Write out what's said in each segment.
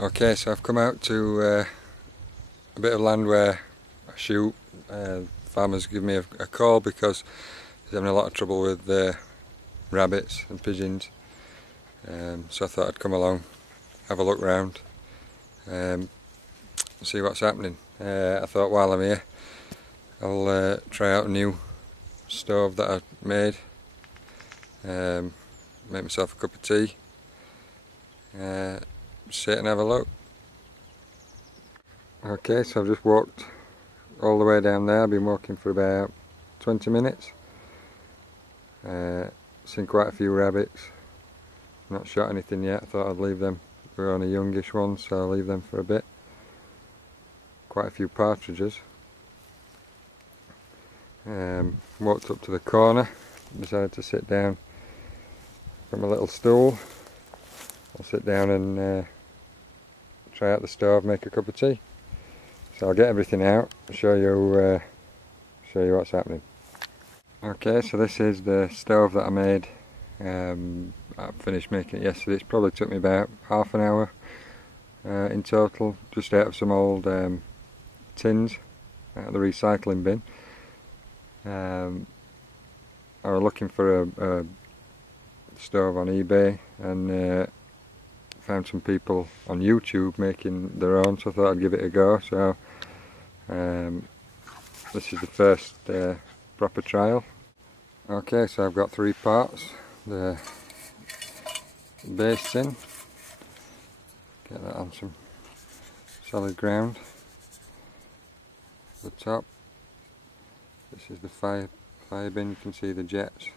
Okay, so I've come out to a bit of land where I shoot. Farmers give me a call because he's having a lot of trouble with rabbits and pigeons. So I thought I'd come along, have a look round, and see what's happening. I thought while I'm here I'll try out a new stove that I made, make myself a cup of tea, sit and have a look. Okay, so I've just walked all the way down there. I've been walking for about 20 minutes. Seen quite a few rabbits. Not shot anything yet. I thought I'd leave them. They're only youngish ones, so I'll leave them for a bit. Quite a few partridges. Walked up to the corner, decided to sit down from a little stool. I'll sit down and try out the stove, make a cup of tea. So I'll get everything out and show you what's happening. Okay, so this is the stove that I made. I finished making it yesterday. It probably took me about half an hour in total, just out of some old tins out of the recycling bin. I was looking for a stove on eBay and found some people on YouTube making their own, so I thought I'd give it a go. So this is the first proper trial. Okay, so I've got 3 parts. The base tin, get that on some solid ground. The top, this is the fire bin. You can see the jets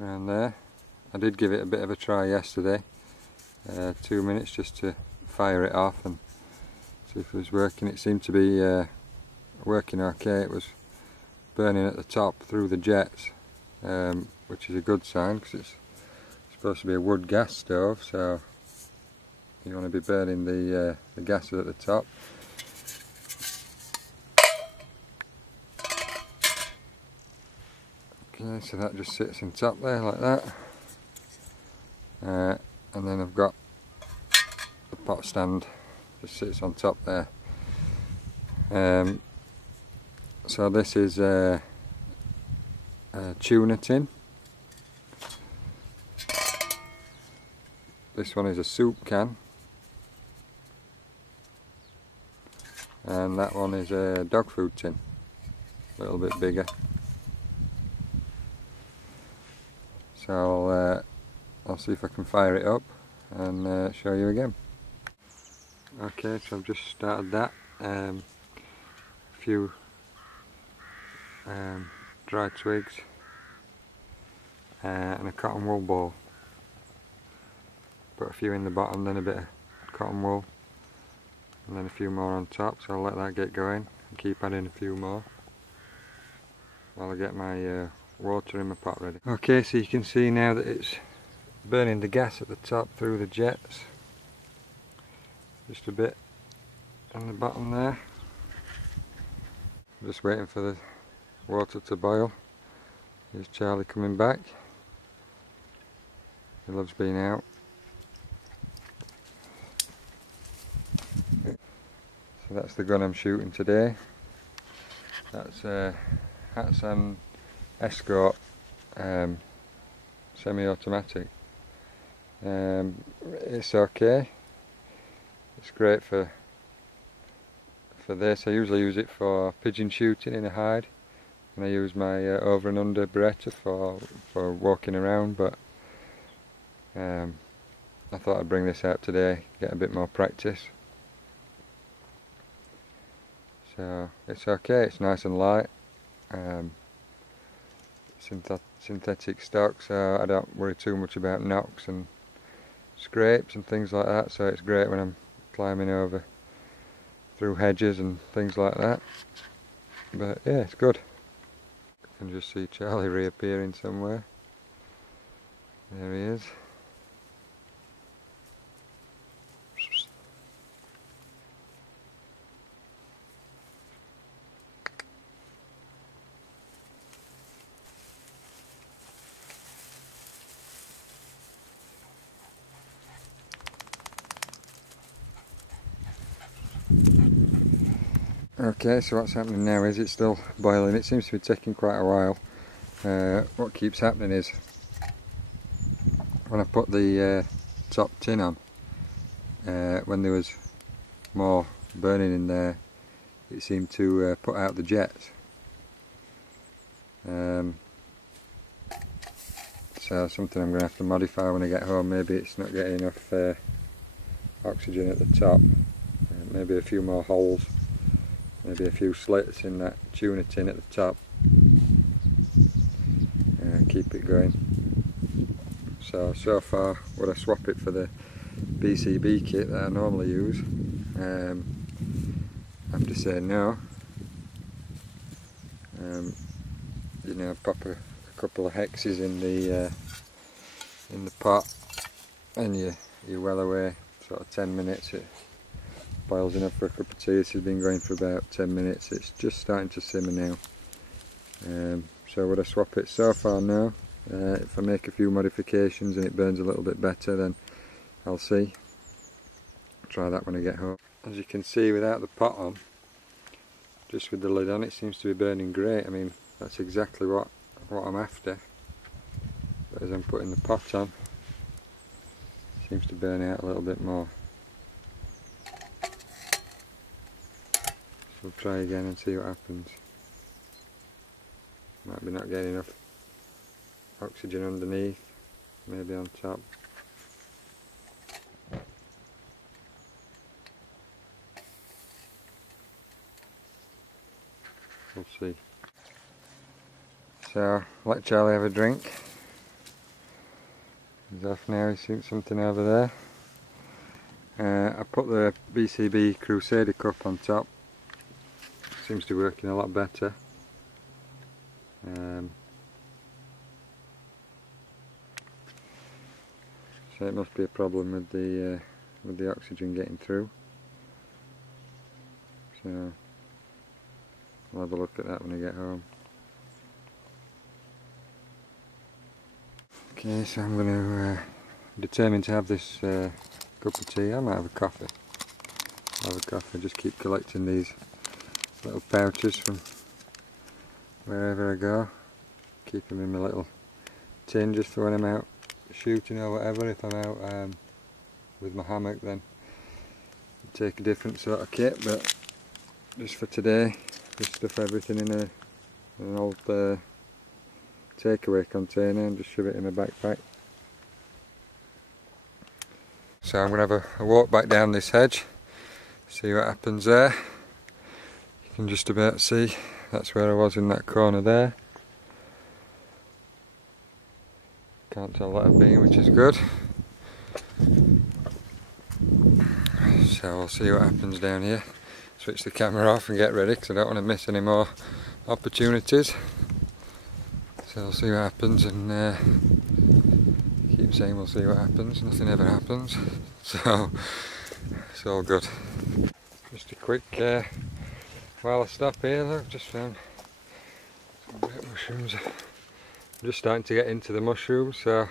around there. I did give it a bit of a try yesterday, 2 minutes just to fire it off and see if it was working. It seemed to be working okay. It was burning at the top through the jets, which is a good sign because it's supposed to be a wood gas stove, so you want to be burning the gases at the top. Okay, so that just sits on top there like that, and then I've got the pot stand just sits on top there. So this is a tuna tin. This one is a soup can, and that one is a dog food tin, a little bit bigger. So I'll see if I can fire it up and show you again. Okay, so I've just started that. A few dry twigs and a cotton wool ball. Put a few in the bottom, then a bit of cotton wool, and then a few more on top, so I'll let that get going and keep adding a few more while I get my water in my pot ready. Okay, so you can see now that it's burning the gas at the top through the jets. Just a bit on the bottom there. I'm just waiting for the water to boil. Here's Charlie coming back. He loves being out. So that's the gun I'm shooting today. That's a Hatsan Escort semi-automatic. It's okay. It's great for this. I usually use it for pigeon shooting in a hide, and I use my over and under Beretta for walking around, but I thought I'd bring this out today, get a bit more practice. So it's okay, it's nice and light. Synthetic stock, so I don't worry too much about knocks and scrapes and things like that, so it's great when I'm climbing over through hedges and things like that. But yeah, it's good. I can just see Charlie reappearing somewhere. There he is. Okay, so what's happening now is it's still boiling. It seems to be taking quite a while. What keeps happening is when I put the top tin on, when there was more burning in there, it seemed to put out the jets. So something I'm going to have to modify when I get home. Maybe it's not getting enough oxygen at the top. Maybe a few more holes, maybe a few slits in that tuna tin at the top. Keep it going. So far, would I swap it for the BCB kit that I normally use? I have to say no. You know, pop a couple of hexes in the pot, and you're well away. Sort of 10 minutes. It boils enough for a cup of tea. This has been going for about 10 minutes. It's just starting to simmer now. So would I swap it? So far, no. If I make a few modifications and it burns a little bit better, then I'll see. I'll try that when I get home. As you can see, without the pot on, just with the lid on, it seems to be burning great. I mean, that's exactly what I'm after. But as I'm putting the pot on, it seems to burn out a little bit more. So we'll try again and see what happens. Might be not getting enough oxygen underneath, maybe on top. We'll see. So, let Charlie have a drink. He's off now, he's seen something over there. I put the BCB Crusader cup on top. Seems to be working a lot better. So it must be a problem with the oxygen getting through. So I'll have a look at that when I get home. Okay, so I'm going to determine to have this cup of tea. I might have a coffee. I'll have a coffee. Just keep collecting these little pouches from wherever I go. Keep them in my little tin just for when I'm out shooting or whatever. If I'm out with my hammock, then I'll take a different sort of kit, but just for today, just stuff everything in an old takeaway container and just shove it in my backpack. So I'm going to have a walk back down this hedge, see what happens there. You can just about see that's where I was in that corner there. Can't tell that I've been, which is good. So we'll see what happens down here. Switch the camera off and get ready because I don't want to miss any more opportunities. So we'll see what happens, and keep saying we'll see what happens. Nothing ever happens. So it's all good. Just a quick while I stop here, look, I've just found some great mushrooms. I'm just starting to get into the mushrooms, so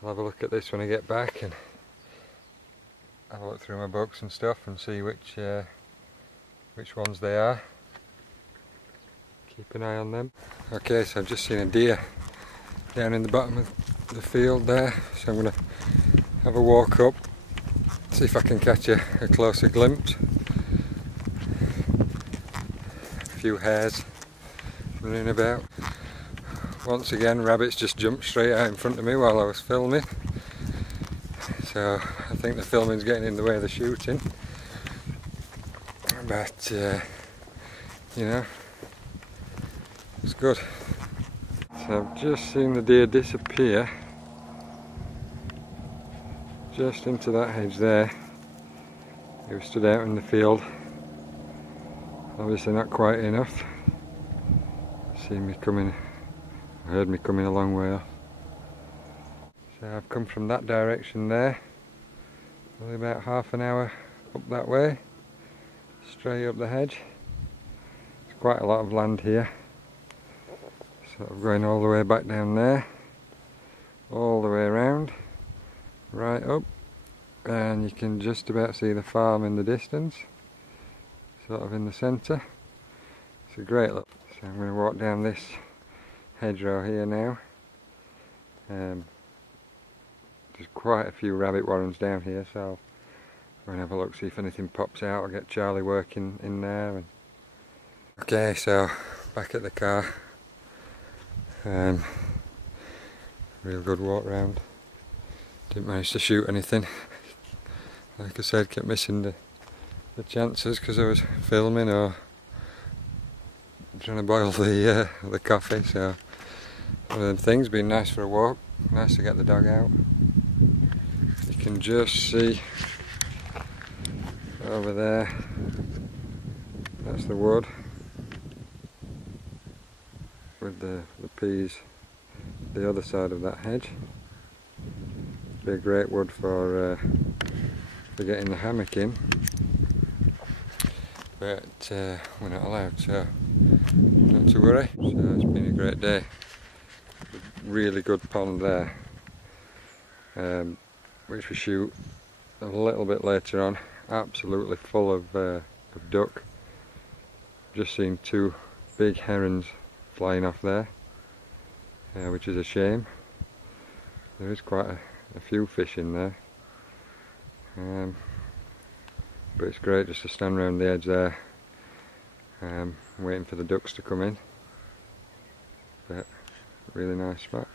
I'll have a look at this when I get back and have a look through my books and stuff and see which ones they are. Keep an eye on them. Okay, so I've just seen a deer down in the bottom of the field there, so I'm going to have a walk up, see if I can catch a closer glimpse. A few hares running about. Once again, rabbits just jumped straight out in front of me while I was filming. So I think the filming's getting in the way of the shooting. But you know, it's good. So I've just seen the deer disappear just into that hedge there. He was stood out in the field. Obviously not quite enough. Seen me coming, heard me coming a long way off. So I've come from that direction there, only about half an hour up that way, straight up the hedge. There's quite a lot of land here. So I'm going all the way back down there, all the way around, right up, and you can just about see the farm in the distance. sort of in the centre. It's a great look. So I'm going to walk down this hedgerow here now. There's quite a few rabbit warrens down here, so I'll go and have a look, see if anything pops out. I'll get Charlie working in there. Okay, so back at the car. Real good walk round. Didn't manage to shoot anything. Like I said, kept missing the chances because I was filming or trying to boil the coffee. So one of them things, been nice for a walk. Nice to get the dog out. You can just see over there, that's the wood with the peas the other side of that hedge. Be a great wood for getting the hammock in, but we're not allowed, so not to worry. So it's been a great day. Really good pond there, which we shoot a little bit later on. Absolutely full of duck. Just seen 2 big herons flying off there, which is a shame. There is quite a few fish in there, but it's great just to stand around the edge there, waiting for the ducks to come in. But really nice spot.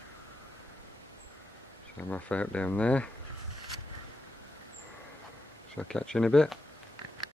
So I'm off out down there, so I'll catch you in a bit.